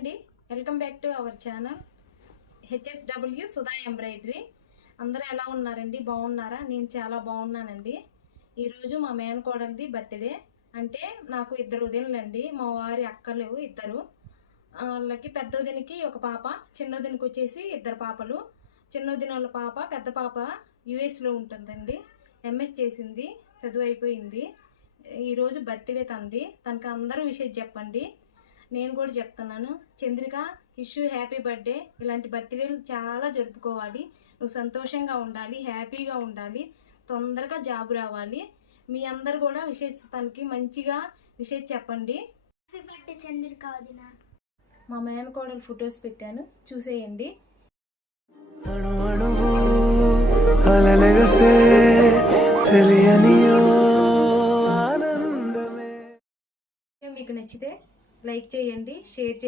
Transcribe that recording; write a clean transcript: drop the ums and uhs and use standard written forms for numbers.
అండి, welcome back to our channel HSW Sudha embroidery. అందరూ ఎలా ఉన్నారండి? బాగున్నారా? నేను చాలా బాగున్నానండి. ఈరోజు మా మేనకోడలిది బర్త్డే. అంటే నాకు ఇద్దరు వదినలండి, మా వారి అక్కలు ఇద్దరు. వాళ్ళకి పెద్ద వదినకి ఒక పాప, చిన్న వదినకి వచ్చేసి ఇద్దరు పాపలు. చిన్న వదిన వాళ్ళ పాప, పెద్ద పాప యుఎస్లో ఉంటుందండి. ఎంఎస్ చేసింది, చదువు అయిపోయింది. ఈరోజు బర్త్డే తంది. తనకి అందరూ విషయం చెప్పండి. నేను కూడా చెప్తున్నాను. Chandrika, issue happy birthday. ఇలాంటి బర్త్డేలు చాలా జరుపుకోవాలి. నువ్వు సంతోషంగా ఉండాలి, హ్యాపీగా ఉండాలి, తొందరగా జాబ్ రావాలి. మీ అందరు కూడా విశేషానికి మంచిగా విషయం చెప్పండి. హ్యాపీ బర్త్డే చంద్రిక వదిన. మా మేనకోడలు ఫొటోస్ పెట్టాను, చూసేయండి. మీకు నచ్చితే లైక్ చేయండి, షేర్ చేయండి.